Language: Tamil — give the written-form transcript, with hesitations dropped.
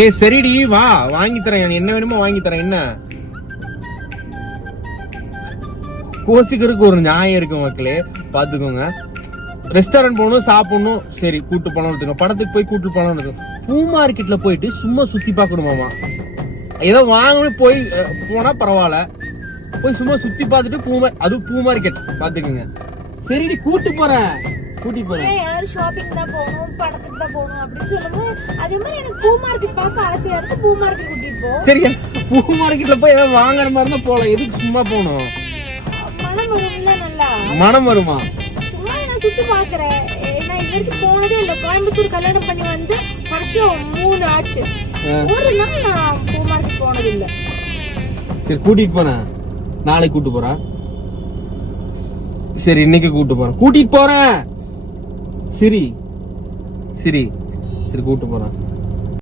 ஏய் சரிடி வா, வாங்கி தரேன், என்ன வேணுமோ வாங்கி தரேன். என்ன கோச்சிக்கிறதுக்கு ஒரு நியாயம் இருக்கு மக்களே, பாத்துக்கோங்க. ரெஸ்டாரண்ட் போகணும், சாப்பிடணும், சரி கூட்டு போனோம் எடுத்துக்கோ. படத்துக்கு போய் கூட்டு போனோம் எடுத்துக்கோ. பூ மார்க்கெட்ல போயிட்டு சும்மா சுத்தி பார்க்கணுமாமா. ஏதோ வாங்கணும் போய் போனா பரவாயில்ல, போய் சும்மா சுத்தி பார்த்துட்டு அது பூ மார்க்கெட் பாத்துக்கோங்க. சரிடி கூட்டு போறேன், கூட்டிட்டு போறேன். எல்லாரும் ஷாப்பிங் தான் போகணும், படத்துக்கு தான் போகணும் அப்படின்னு சொல்லும்போது அதே மாதிரி எனக்கு பூ மார்க்கெட் பார்க்க ஆசையா இருக்கு. பூ மார்க்கெட் கூட்டிட்டு போ. சரி பூ மார்க்கெட்ல போய் ஏதாவது வாங்குற மாதிரி இருந்தா போலாம், எதுக்கு சும்மா போகணும்? மனம் வரும்ல, நல்லா மனம் வருமா? சும்மா நான் சுத்தி பாக்குறேன். நான் இது வரைக்கும் போனதே இல்ல. கோயம்புத்தூர் கல்யாணம் பண்ணி வந்து வருஷம் 3 ஆச்சு. ஒரு நாள் நான் பூ மார்க்கெட் போனது இல்ல. சரி கூட்டிட்டு போறேன், நாளைக்கு கூட்டு போறேன். சரி இன்னைக்கு கூட்டு போறேன், கூட்டிட்டு போறேன். சரி சரி சரி கூட்டு போறேன்.